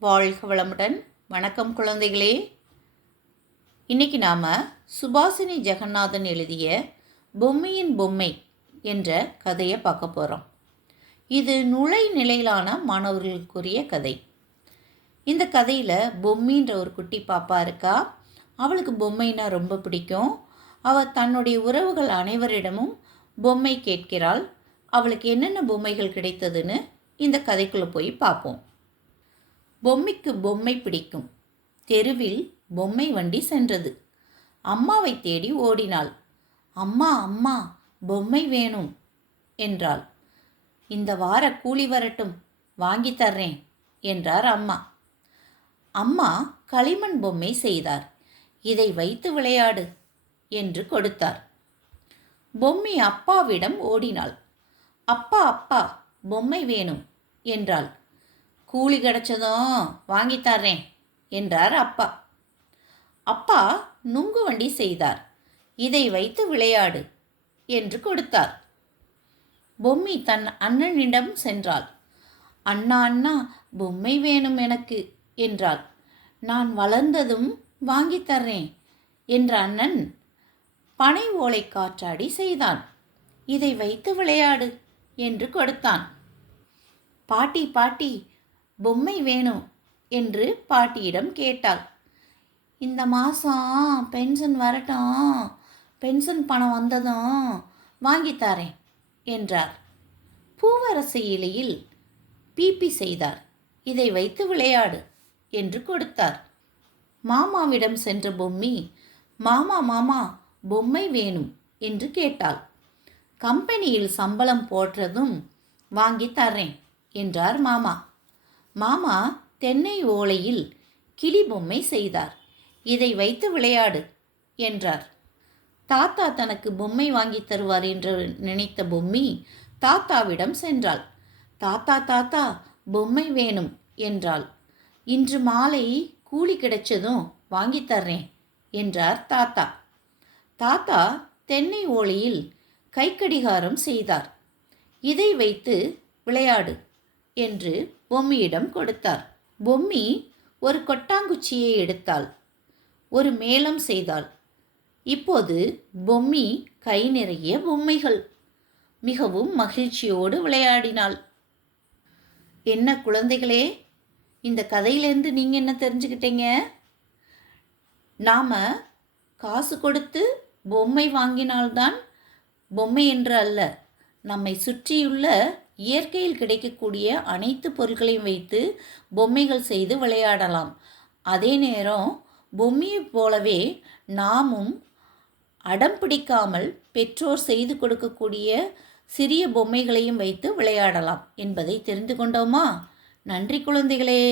வாழ்க வளமுடன். வணக்கம் குழந்தைகளே. இன்னைக்கு நாம் சுபாசினி ஜெகநாதன் எழுதிய பொம்மையின் பொம்மை என்ற கதையை பார்க்க போகிறோம் இது நுழை நிலையிலான மாணவர்களுக்குரிய கதை. இந்த கதையில் பொம்மின்ற ஒரு குட்டி பாப்பா இருக்கா. அவளுக்கு பொம்மைனா ரொம்ப பிடிக்கும். அவள் தன்னுடைய உறவுகள் அனைவரிடமும் பொம்மை கேட்கிறாள். அவளுக்கு என்னென்ன பொம்மைகள் கிடைத்ததுன்னு இந்த கதைக்குள்ளே போய் பார்ப்போம். பொம்மைக்கு பொம்மை பிடிக்கும். தெருவில் பொம்மை வண்டி சென்றது. அம்மாவை தேடி ஓடினாள். அம்மா அம்மா பொம்மை வேணும் என்றாள். இந்த வார கூலி வரட்டும் வாங்கி தர்றேன் என்றார் அம்மா. அம்மா களிமண் பொம்மை செய்தார். இதை வைத்து விளையாடு என்று கொடுத்தார். பொம்மை அப்பாவிடம் ஓடினாள். அப்பா அப்பா பொம்மை வேணும் என்றாள். கூலி கிடைச்சதும் வாங்கி தர்றேன் என்றார் அப்பா. அப்பா நுங்கு வண்டி செய்தார். இதை வைத்து விளையாடு என்று கொடுத்தார். பொம்மி தன் அண்ணனிடம் சென்றாள். அண்ணா அண்ணா பொம்மை வேணும் எனக்கு என்றாள். நான் வளர்ந்ததும் வாங்கி தர்றேன் என்ற அண்ணன் பனை ஓலை காற்றாடி செய்தான். இதை வைத்து விளையாடு என்று கொடுத்தான். பாட்டி பாட்டி பொம்மை வேணும் என்று பாட்டியிடம் கேட்டாள். இந்த மாதம் பென்ஷன் வரட்டும் பென்ஷன் பணம் வந்ததும் வாங்கித்தாரேன் என்றார். பூவரசு இலையில் பிபி செய்தார். இதை வைத்து விளையாடு என்று கொடுத்தார். மாமாவிடம் சென்ற பொம்மி மாமா மாமா பொம்மை வேணும் என்று கேட்டாள். கம்பெனியில் சம்பளம் போட்டதும் வாங்கி தர்றேன் என்றார் மாமா. மாமா தென்னை ஓலையில் கிளி பொம்மை செய்தார். இதை வைத்து விளையாடு என்றார். தாத்தா தனக்கு பொம்மை வாங்கி தருவார் என்று நினைத்த பொம்மி தாத்தாவிடம் சென்றாள். தாத்தா தாத்தா பொம்மை வேணும் என்றாள். இன்று மாலை கூலி கிடைச்சதும் வாங்கி தர்றேன் என்றார் தாத்தா. தாத்தா தென்னை ஓலையில் கைக்கடிகாரம் செய்தார். இதை வைத்து விளையாடு என்று பொம்மியிடம் கொடுத்தார். பொம்மி ஒரு கொட்டாங்குச்சியை எடுத்தாள். ஒரு மேளம் செய்தாள். இப்போது பொம்மி கை நிறைய பொம்மைகள். மிகவும் மகிழ்ச்சியோடு விளையாடினாள். என்ன குழந்தைகளே இந்த கதையிலேருந்து நீங்கள் என்ன தெரிஞ்சுக்கிட்டீங்க? நாம் காசு கொடுத்து பொம்மை வாங்கினால்தான் பொம்மை என்று அல்ல நம்மை சுற்றியுள்ள இயற்கையில் கிடைக்கக்கூடிய அனைத்து பொருட்களையும் வைத்து பொம்மைகள் செய்து விளையாடலாம். அதே நேரம் பொம்மையைப் போலவே நாமும் அடம் பிடிக்காமல் பெற்றோர் செய்து கொடுக்கக்கூடிய சிறிய பொம்மைகளையும் வைத்து விளையாடலாம் என்பதை தெரிந்து கொண்டோமா? நன்றி குழந்தைகளே!